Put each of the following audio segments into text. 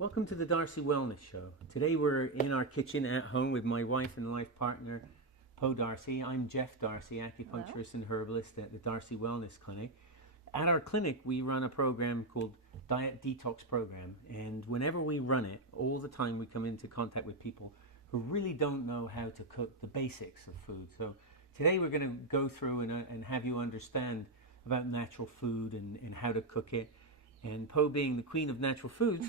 Welcome to the Darcy Wellness Show. Today we're in our kitchen at home with my wife and life partner, Po Darcy. I'm Jeff Darcy, acupuncturist and herbalist at the Darcy Wellness Clinic. At our clinic, we run a program called Diet-Detox Program, and whenever we run it, all the time we come into contact with people who really don't know how to cook the basics of food. So today we're going to go through and have you understand about natural food and how to cook it. And Po, being the queen of natural foods,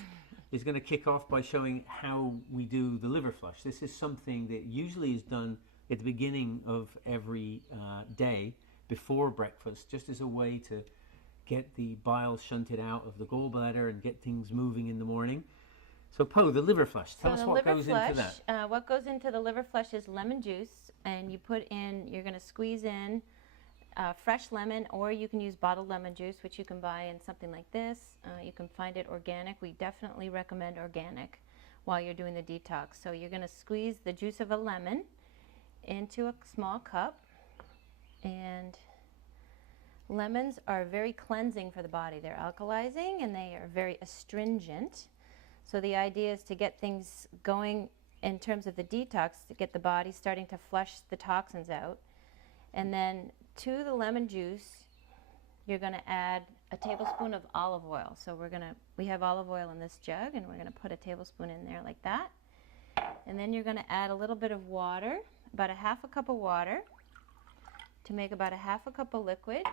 is going to kick off by showing how we do the liver flush. This is something that usually is done at the beginning of every day before breakfast, just as a way to get the bile shunted out of the gallbladder and get things moving in the morning. So Po, the liver flush, tell us what goes into that. What goes into the liver flush is lemon juice, and you're going to squeeze in fresh lemon, or you can use bottled lemon juice, which you can buy in something like this. You can find it organic. We definitely recommend organic while you're doing the detox. So you're going to squeeze the juice of a lemon into a small cup, and lemons are very cleansing for the body. They're alkalizing and they are very astringent. So the idea is to get things going in terms of the detox, to get the body starting to flush the toxins out. And then to the lemon juice, you're going to add a tablespoon of olive oil. So we have olive oil in this jug, and we're going to put a tablespoon in there like that. And then you're going to add a little bit of water, about a half a cup of water, to make about a half a cup of liquid.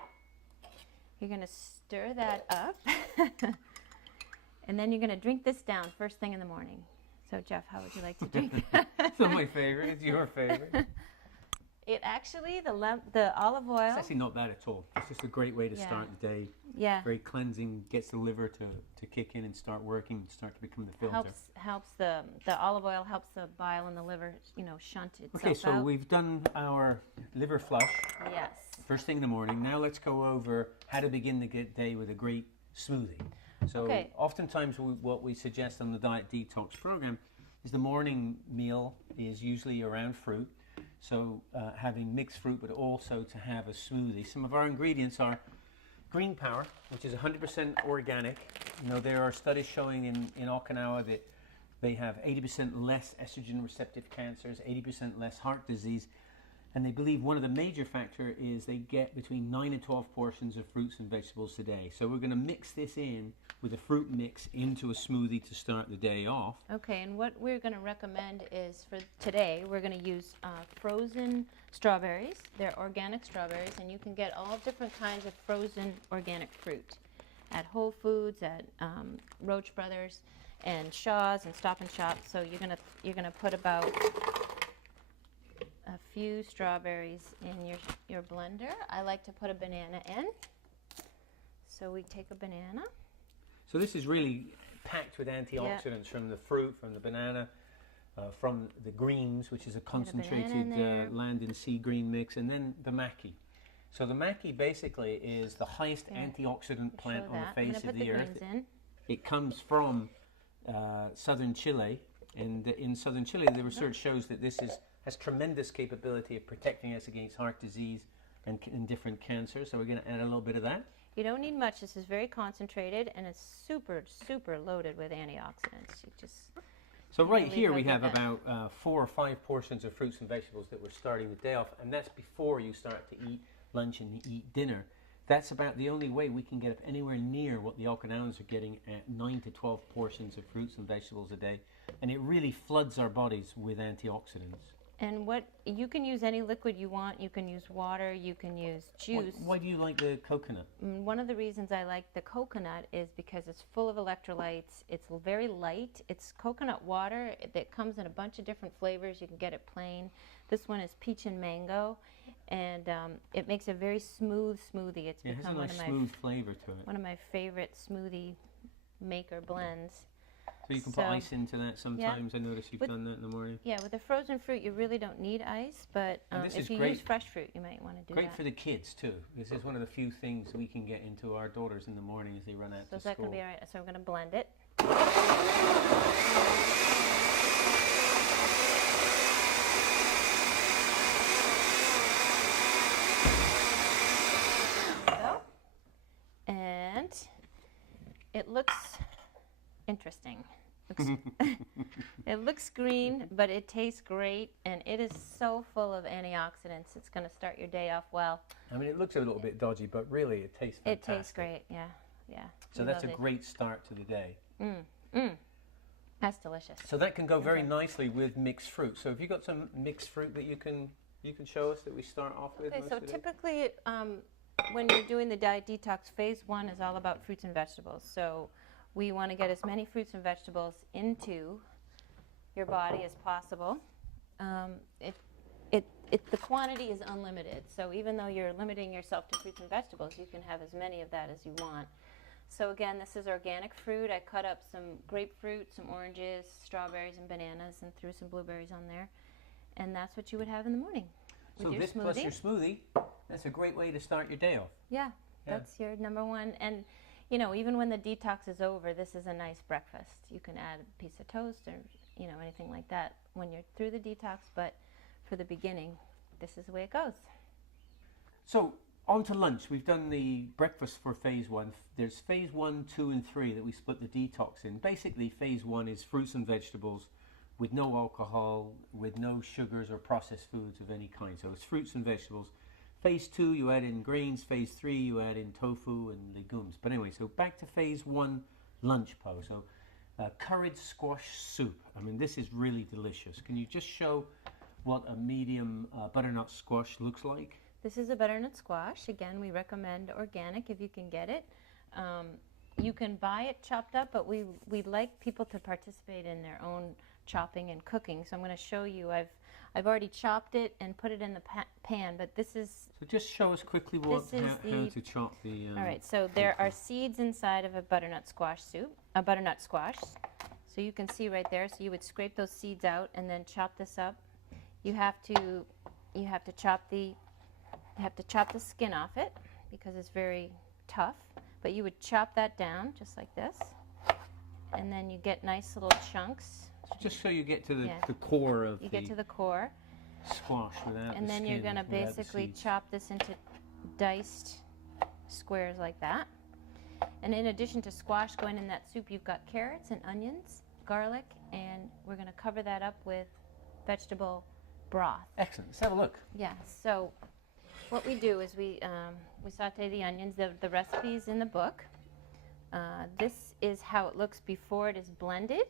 You're going to stir that up, and then you're going to drink this down first thing in the morning. So Jeff, how would you like to drink that? It's not my favorite, it's your favorite. It actually, the olive oil... It's actually not bad at all. It's just a great way to start the day. Yeah. Very cleansing, gets the liver to kick in and start working, start to become the filter. Helps the olive oil helps the bile in the liver, shunt itself out. Okay, so we've done our liver flush. Yes. First thing in the morning. Now let's go over how to begin the day with a great smoothie. So oftentimes what we suggest on the Diet Detox program is the morning meal is usually around fruit. So having mixed fruit, but also to have a smoothie. Some of our ingredients are green power, which is 100% organic. There are studies showing in Okinawa that they have 80% less estrogen receptive cancers, 80% less heart disease. And they believe one of the major factors is they get between 9 and 12 portions of fruits and vegetables a day. So we're going to mix this in with a fruit mix into a smoothie to start the day off. Okay, and what we're going to recommend is for today, we're going to use frozen strawberries. They're organic strawberries, and you can get all different kinds of frozen organic fruit at Whole Foods, at Roach Brothers, and Shaw's, and Stop and Shop. So you're gonna put about a few strawberries in your blender. I like to put a banana in. So we take a banana. So this is really packed with antioxidants from the fruit, from the banana, from the greens, which is a concentrated land and sea green mix, and then the maqui. So the maqui basically is the highest antioxidant plant on the face of the earth. It comes from southern Chile, and in southern Chile the research shows that this has tremendous capability of protecting us against heart disease and different cancers. So we're going to add a little bit of that. You don't need much. This is very concentrated, and it's super, super loaded with antioxidants. So right here we have about 4 or 5 portions of fruits and vegetables that we're starting the day off, and that's before you start to eat lunch and eat dinner. That's about the only way we can get up anywhere near what the Okinawans are getting at 9 to 12 portions of fruits and vegetables a day, and it really floods our bodies with antioxidants. And you can use any liquid you want. You can use water. You can use juice. Why do you like the coconut? One of the reasons I like the coconut is because it's full of electrolytes. It's very light. It's coconut water that comes in a bunch of different flavors. You can get it plain. This one is peach and mango, and it makes a very smooth smoothie. It's become it has a nice smooth flavor to it. One of my favorite smoothie maker blends. So you can put ice into that sometimes. I notice you've done that in the morning. Yeah, with the frozen fruit, you really don't need ice, but if you use fresh fruit, you might want to do that. Great for the kids, too. This is one of the few things we can get into our daughters in the morning as they run out to school. So is that going to be all right? So I'm going to blend it. And it looks interesting. It looks green, but it tastes great, and it is so full of antioxidants. It's going to start your day off well. I mean, it looks a little bit dodgy, but really it tastes fantastic. It tastes great, yeah, yeah. So that's a great start to the day. That's delicious. So that can go very nicely with mixed fruit. So have you got some mixed fruit that you can show us that we start off with? Okay, so typically when you're doing the Diet Detox Phase 1 is all about fruits and vegetables. So we want to get as many fruits and vegetables into your body as possible. The quantity is unlimited. So even though you're limiting yourself to fruits and vegetables, you can have as many of that as you want. So again, this is organic fruit. I cut up some grapefruit, some oranges, strawberries, and bananas, and threw some blueberries on there. And that's what you would have in the morning. So this plus your smoothie, that's a great way to start your day off. Yeah, that's your number one. And you know, even when the detox is over, this is a nice breakfast. You can add a piece of toast or, you know, anything like that when you're through the detox, but for the beginning, this is the way it goes. So, on to lunch. We've done the breakfast for Phase 1. There's Phase 1, 2, and 3 that we split the detox in. Basically, Phase 1 is fruits and vegetables with no alcohol, with no sugars or processed foods of any kind. So it's fruits and vegetables. Phase 2, you add in grains. Phase 3, you add in tofu and legumes. But anyway, so back to Phase 1 lunch, Po. So curried squash soup. I mean, this is really delicious. Can you just show what a medium butternut squash looks like? This is a butternut squash. Again, we recommend organic if you can get it. You can buy it chopped up, but we'd like people to participate in their own chopping and cooking. So I'm going to show you. I've already chopped it and put it in the pan, but this is... So just show us quickly how to chop the... All right, so there are seeds inside of a butternut squash soup, a butternut squash. So you can see right there. So you would scrape those seeds out and then chop this up. You have to chop the skin off it because it's very tough. But you would chop that down just like this, and then you get nice little chunks. Just so you get to the core of you get to the core squash without and the then skin, you're going to basically chop this into diced squares like that. And in addition to squash going in that soup, you've got carrots and onions, garlic, and we're going to cover that up with vegetable broth. Excellent. Let's have a look. Yeah. So what we do is we saute the onions. The recipe's in the book. This is how it looks before it is blended.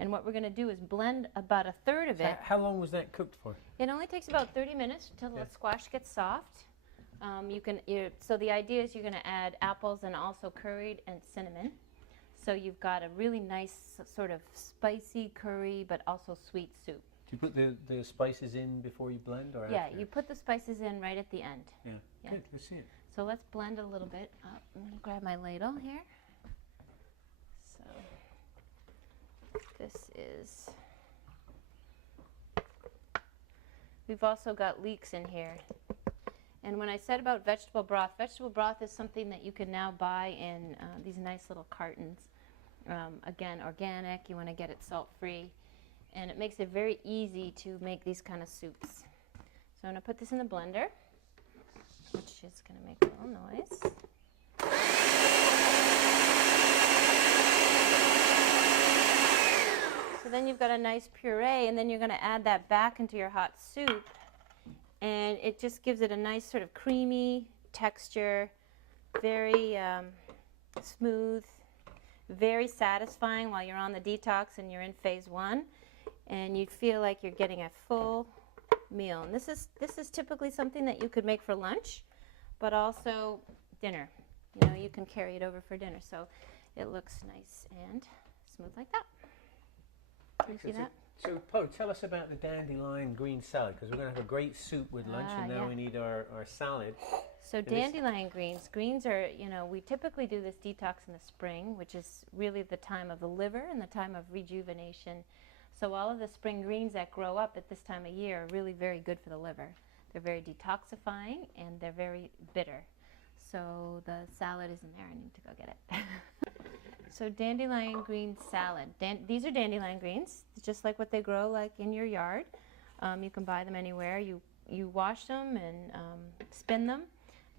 And what we're going to do is blend about a third of it. How long was that cooked for? It only takes about 30 minutes until the squash gets soft. So the idea is you're going to add apples and also curried and cinnamon. So you've got a really nice sort of spicy curry, but also sweet soup. Do you put the spices in before you blend, or Yeah, after? you put the spices in right at the end. Yeah. Good. Let's see it. So let's blend a little bit. I'm going to grab my ladle here. So this is... We've also got leeks in here. And when I said about vegetable broth is something that you can now buy in these nice little cartons. Again, organic, you want to get it salt-free. And it makes it very easy to make these kind of soups. So I'm going to put this in the blender, which is going to make a little noise. So then you've got a nice puree, and then you're going to add that back into your hot soup. And it just gives it a nice sort of creamy texture, very smooth, very satisfying while you're on the detox and you're in phase 1. And you feel like you're getting a full meal. And this is typically something that you could make for lunch, but also dinner. You know, you can carry it over for dinner. So it looks nice and smooth like that. Can you see that? So, Po, tell us about the dandelion green salad, because we're going to have a great soup with lunch, and now we need our salad. So dandelion greens are, you know, we typically do this detox in the spring, which is really the time of the liver and the time of rejuvenation. So all of the spring greens that grow up at this time of year are really very good for the liver. They're very detoxifying and they're very bitter. So the salad isn't there. I need to go get it. So dandelion green salad. These are dandelion greens, just like what they grow like in your yard. You can buy them anywhere. You wash them and spin them,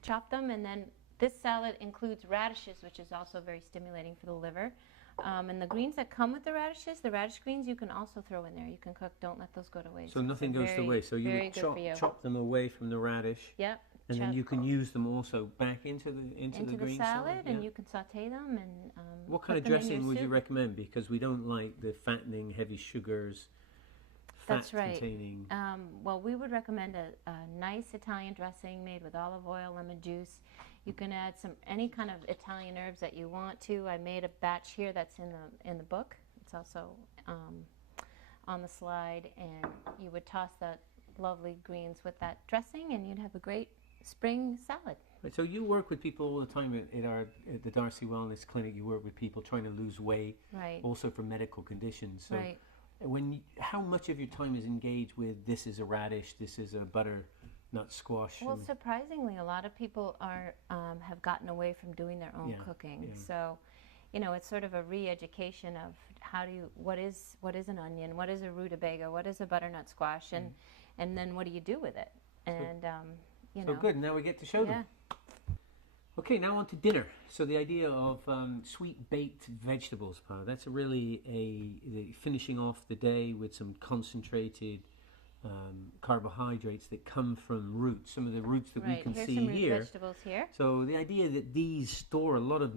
chop them, and then this salad includes radishes, which is also very stimulating for the liver. And the greens that come with the radishes, the radish greens, you can also throw in there. You can cook. Don't let those go to waste. So nothing goes to waste. So you would chop them away from the radish. Yep. And then you can use them also back into the green salad, yeah. and you can saute them. And what kind of dressing would you recommend? Because we don't like the fattening, heavy sugars. That's right. Containing. Well, we would recommend a nice Italian dressing made with olive oil, lemon juice. You can add any kind of Italian herbs that you want to. I made a batch here that's in the book. It's also on the slide, and you would toss the lovely greens with that dressing, and you'd have a great spring salad. Right, so you work with people all the time at the Darcy Wellness Clinic. You work with people trying to lose weight, right? Also for medical conditions. So right. How much of your time is engaged with this is a radish, this is a butternut squash? Well, surprisingly, a lot of people have gotten away from doing their own cooking. Yeah. So, it's sort of a re-education of what is an onion, what is a rutabaga, what is a butternut squash, and then what do you do with it? And so good. Now we get to show them. Okay, now on to dinner. So the idea of sweet baked vegetables, Pa, that's really the finishing off the day with some concentrated carbohydrates that come from roots. Some of the roots that we can see some here. Root vegetables here. So the idea that these store a lot of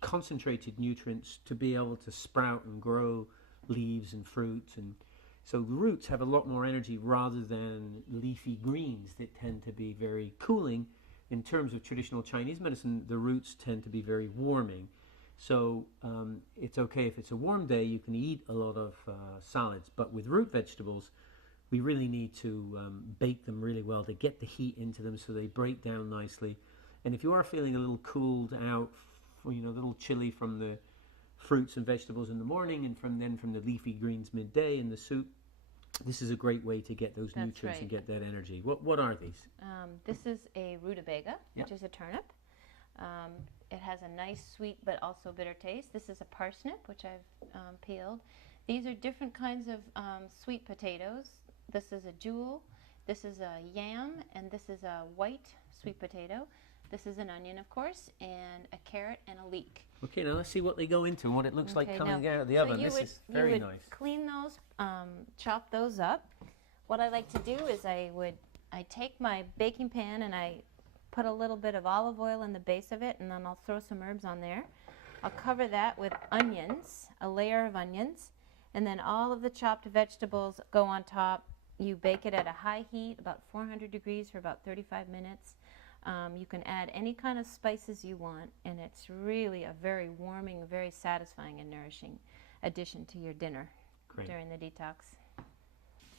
concentrated nutrients to be able to sprout and grow leaves and fruits, and so the roots have a lot more energy rather than leafy greens that tend to be very cooling. In terms of traditional Chinese medicine, the roots tend to be very warming. So it's okay if it's a warm day, you can eat a lot of salads. But with root vegetables, we really need to bake them really well to get the heat into them so they break down nicely. And if you are feeling a little cooled out, a little chilly from the fruits and vegetables in the morning and from the leafy greens midday in the soup, this is a great way to get those nutrients and get that energy. What are these? This is a rutabaga, which is a turnip. It has a nice sweet but also bitter taste. This is a parsnip, which I've peeled. These are different kinds of sweet potatoes. This is a jewel. This is a yam, and this is a white sweet potato. This is an onion, of course, and a carrot and a leek. Okay, now let's see what they go into and what it looks like coming out of the oven. This is very nice. Clean those, chop those up. What I like to do is I take my baking pan and I put a little bit of olive oil in the base of it, and then I'll throw some herbs on there. I'll cover that with onions, a layer of onions, and then all of the chopped vegetables go on top. You bake it at a high heat, about 400 degrees for about 35 minutes. You can add any kind of spices you want, and it's really a very warming, very satisfying and nourishing addition to your dinner during the detox.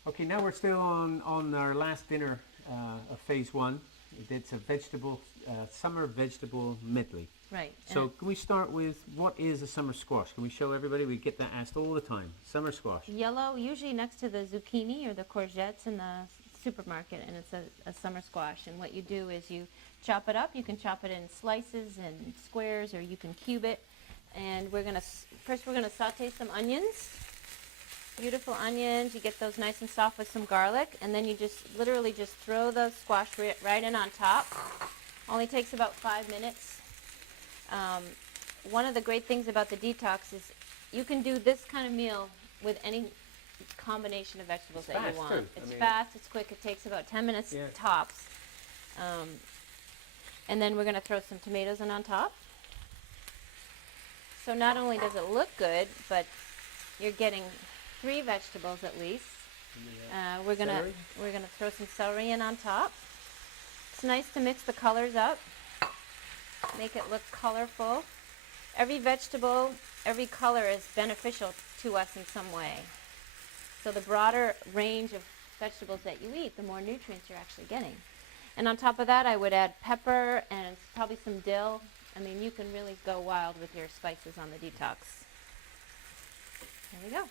Okay, now we're still on our last dinner of phase one. It's a summer vegetable medley. Right. So can we start with what is a summer squash? Can we show everybody? We get that asked all the time. Summer squash. Yellow, usually next to the zucchini or the courgettes in the supermarket, and it's a summer squash. And what you do is you chop it up. You can chop it in slices and squares, or you can cube it. And first we're gonna saute some onions. Beautiful onions. You get those nice and soft with some garlic, and then you literally just throw the squash right in on top. Only takes about 5 minutes. One of the great things about the detox is you can do this kind of meal with any combination of vegetables that you want. Too. It's fast, it's quick, it takes about 10 minutes tops. And then we're going to throw some tomatoes in on top. So not only does it look good, but you're getting 3 vegetables at least. We're gonna throw some celery in on top. It's nice to mix the colors up, make it look colorful. Every vegetable, every color is beneficial to us in some way. So the broader range of vegetables that you eat, the more nutrients you're actually getting. And on top of that, I would add pepper and probably some dill. I mean, you can really go wild with your spices on the detox. There we go.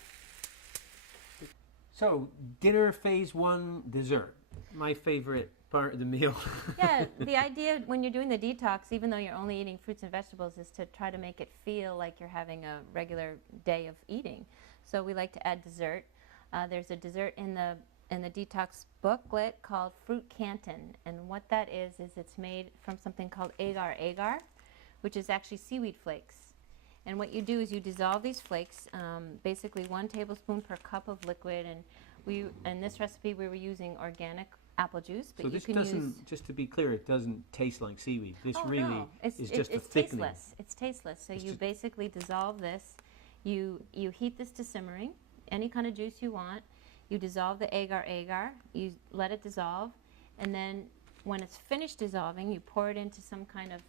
So, dinner phase 1 dessert. My favorite part of the meal. Yeah, the idea when you're doing the detox, even though you're only eating fruits and vegetables, is to try to make it feel like you're having a regular day of eating. So we like to add dessert. There's a dessert in the detox booklet called fruit kanten, and what that is it's made from something called agar-agar, which is actually seaweed flakes. And what you do is you dissolve these flakes, basically 1 tablespoon per cup of liquid. And in this recipe we were using organic apple juice, but So you this can doesn't, use. just to be clear, it doesn't taste like seaweed. This Oh, really no. is just a It's thickening. tasteless. It's tasteless. So It's you just- basically dissolve this. You heat this to simmering, any kind of juice you want. You dissolve the agar. You let it dissolve, and then when it's finished dissolving, you pour it into some kind of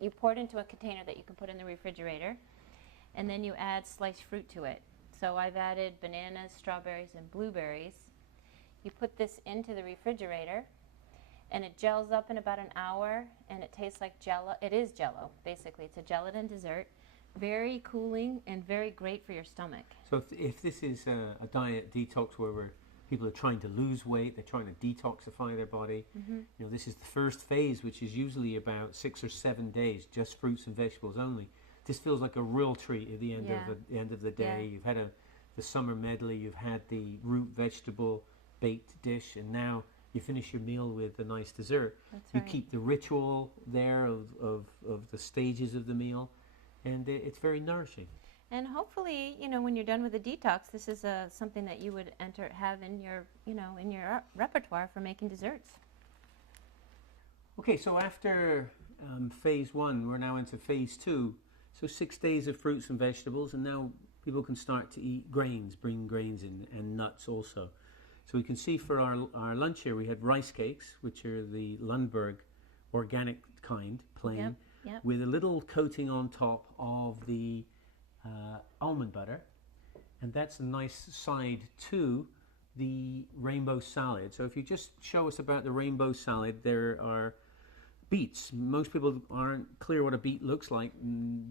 you pour it into a container that you can put in the refrigerator, and then you add sliced fruit to it. So I've added bananas, strawberries, and blueberries. You put this into the refrigerator, and it gels up in about an hour, and it tastes like Jello. It is Jello, basically. It's a gelatin dessert. Very cooling and very great for your stomach. So if this is a diet detox where people are trying to lose weight, they're trying to detoxify their body, this is the first phase, which is usually about 6 or 7 days, just fruits and vegetables only. This feels like a real treat at the end of the day. Yeah. You've had the summer medley, you've had the root vegetable baked dish, and now you finish your meal with a nice dessert. That's You right. keep the ritual there of the stages of the meal, and it's very nourishing. And hopefully, when you're done with the detox, this is something that you would have in your, in your repertoire for making desserts. Okay, so after phase 1, we're now into phase 2. So 6 days of fruits and vegetables, and now people can start to eat grains, bring grains in, and nuts also. So we can see for our lunch here, we had rice cakes, which are the Lundberg organic kind, plain, Yep. with a little coating on top of the almond butter. And that's a nice side to the rainbow salad. So if you just show us about the rainbow salad, there are beets. Most people aren't clear what a beet looks like,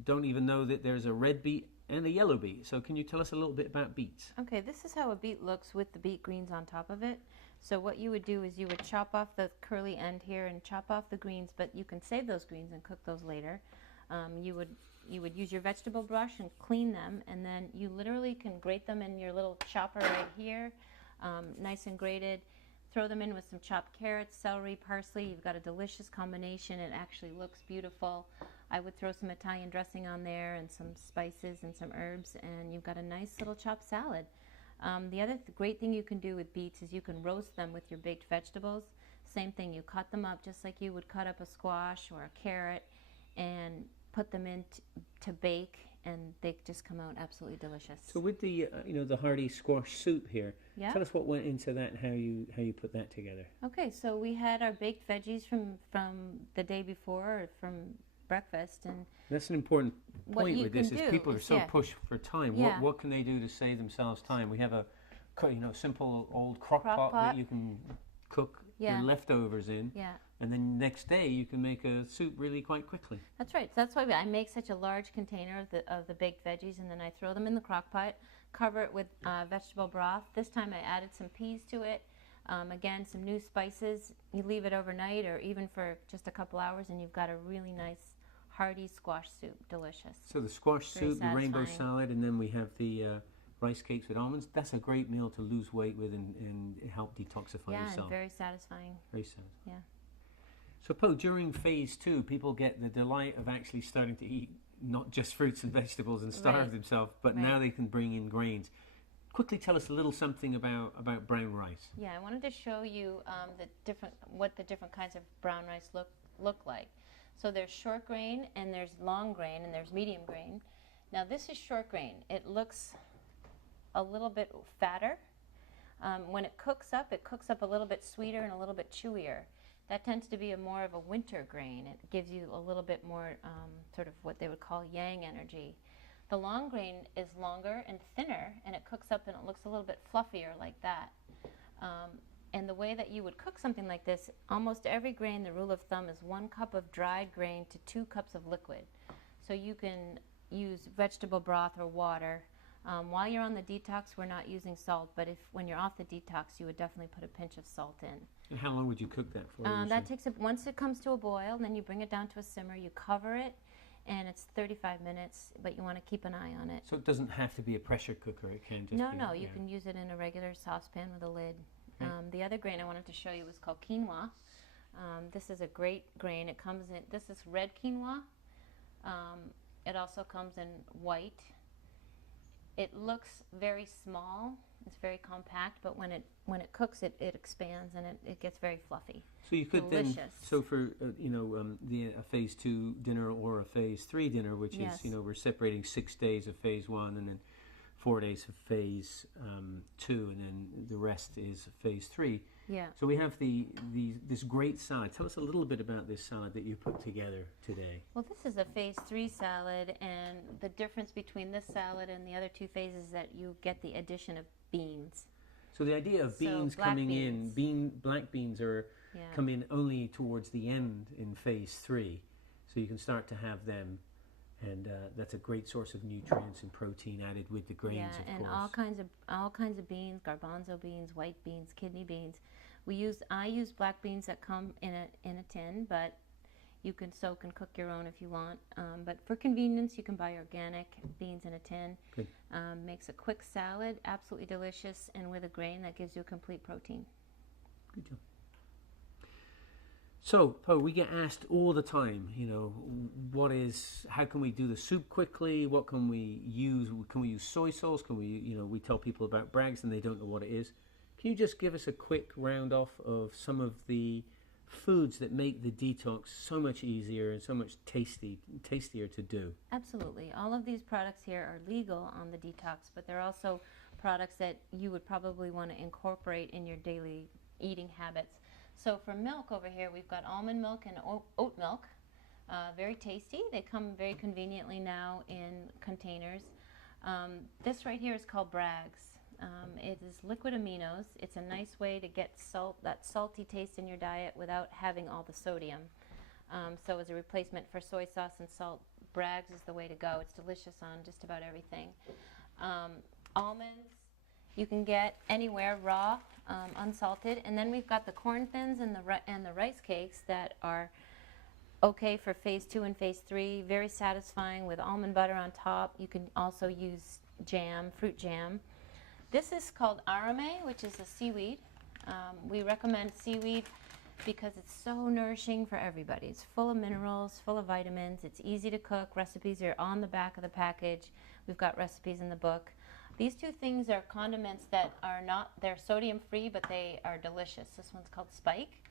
don't even know that there's a red beet and a yellow beet. So can you tell us a little bit about beets? Okay, this is how a beet looks with the beet greens on top of it. So what you would do is you would chop off the curly end here and chop off the greens, but you can save those greens and cook those later. You would use your vegetable brush and clean them, and then you literally can grate them in your little chopper right here, nice and grated. Throw them in with some chopped carrots, celery, parsley. You've got a delicious combination. It actually looks beautiful. I would throw some Italian dressing on there and some spices and some herbs, and you've got a nice little chopped salad. The other great thing you can do with beets is you can roast them with your baked vegetables. Same thing, you cut them up just like you would cut up a squash or a carrot and put them in to bake, and they just come out absolutely delicious. So with the the Hearty squash soup here, Yeah. tell us what went into that and how you put that together. Okay, so we had our baked veggies from the day before, or from breakfast, and That's an important What point you with this can is do people are is, so yeah. pushed for time. Yeah. What can they do to save themselves time? We have a simple old crock pot Crock-pot. that you can cook Yeah. your leftovers in, yeah. and then next day you can make a soup really quite quickly. That's right. So that's why I make such a large container of the baked veggies, and then I throw them in the crock pot, cover it with vegetable broth. This time I added some peas to it. Again, some new spices. You leave it overnight or even for just a couple hours, and you've got a really nice hearty squash soup. Delicious. So the squash Very soup, the rainbow satisfying. salad, and then we have the rice cakes with almonds. That's a great meal to lose weight with and help detoxify Yeah, yourself. and very satisfying. Very sad. Yeah. So, Poe, during phase 2, people get the delight of actually starting to eat not just fruits and vegetables and starve Right. themselves, but now Right. they can bring in grains. Quickly tell us a little something about brown rice. Yeah, I wanted to show you what the different kinds of brown rice look like. So there's short grain, and there's long grain, and there's medium grain. Now this is short grain. It looks a little bit fatter. When it cooks up a little bit sweeter and a little bit chewier. That tends to be more of a winter grain. It gives you a little bit more sort of what they would call yang energy. The long grain is longer and thinner, and it cooks up and it looks a little bit fluffier like that. And the way that you would cook something like this, almost every grain, the rule of thumb is 1 cup of dried grain to 2 cups of liquid. So you can use vegetable broth or water. While you're on the detox, we're not using salt, but when you're off the detox, you would definitely put a pinch of salt in. And how long would you cook that for? That takes once it comes to a boil, then you bring it down to a simmer, you cover it, and it's 35 minutes, but you want to keep an eye on it. So it doesn't have to be a pressure cooker, it can just No, be... you can use it in a regular saucepan with a lid. Okay. The other grain I wanted to show you was called quinoa. This is a great grain. It comes in, this is red quinoa. It also comes in white. It looks very small. It's very compact, but when it cooks, it expands and it gets very fluffy. So you could Delicious. then, so for a phase 2 dinner or a phase 3 dinner, which Yes. is we're separating 6 days of phase 1 and then 4 days of phase 2, and then the rest is phase 3. Yeah. So we have this great salad. Tell us a little bit about this salad that you put together today. Well, this is a phase 3 salad, and the difference between this salad and the other 2 phases is that you get the addition of beans. So the idea of beans black coming beans. in, black beans Yeah. come in only towards the end in phase 3. So you can start to have them, and that's a great source of nutrients and protein added with the grains, Yeah, of and course. all kinds of beans, garbanzo beans, white beans, kidney beans. I use black beans that come in a tin, but you can soak and cook your own if you want. But for convenience, you can buy organic beans in a tin. Good. Makes a quick salad, absolutely delicious, and with a grain that gives you a complete protein. Good job. So, Po, we get asked all the time, how can we do the soup quickly? What can we use? Can we use soy sauce? Can we, we tell people about Bragg's and they don't know what it is. Can you just give us a quick round off of some of the foods that make the detox so much easier and so much tastier to do? Absolutely. All of these products here are legal on the detox, but they're also products that you would probably want to incorporate in your daily eating habits. So for milk over here, we've got almond milk and oat milk. Very tasty. They come very conveniently now in containers. This right here is called Bragg's. It is liquid aminos. It's a nice way to get that salty taste in your diet without having all the sodium. So as a replacement for soy sauce and salt, Bragg's is the way to go. It's delicious on just about everything. Almonds you can get anywhere raw, unsalted, and then we've got the corn thins and the rice cakes that are okay for phase 2 and phase 3. Very satisfying with almond butter on top. You can also use jam, fruit jam. This is called arame, which is a seaweed. We recommend seaweed because it's so nourishing for everybody. It's full of minerals, full of vitamins. It's easy to cook. Recipes are on the back of the package. We've got recipes in the book. These 2 things are condiments that they're sodium free, but they are delicious. This one's called Spike.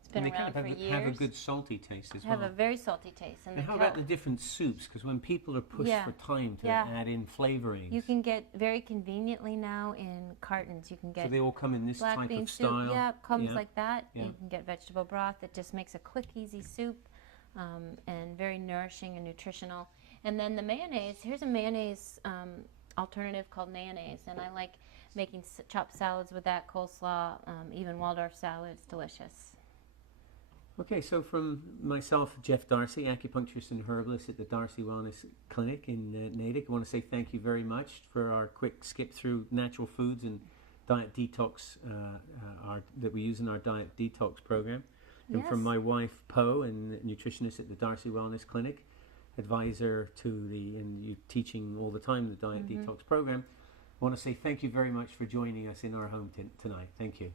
It's been around for years. Have a good salty taste as well. Have a very salty taste. And how about the different soups? Because when people are pushed for time to add in flavorings. You can get very conveniently now in cartons. You can get so they all come in this black type bean of soup. style? Yeah, comes like that. Yeah. You can get vegetable broth. It just makes a quick, easy soup and very nourishing and nutritional. And then the mayonnaise, here's a mayonnaise alternative called mayonnaise, and I like making chopped salads with that, coleslaw, even Waldorf salad. It's delicious. Okay, so from myself, Jeff Darcy, acupuncturist and herbalist at the Darcy Wellness Clinic in Natick, I want to say thank you very much for our quick skip through natural foods and diet detox that we use in our diet detox program. And from my wife, Po, and nutritionist at the Darcy Wellness Clinic, advisor to and you teaching all the time the Diet Detox program. I want to say thank you very much for joining us in our home tonight. Thank you.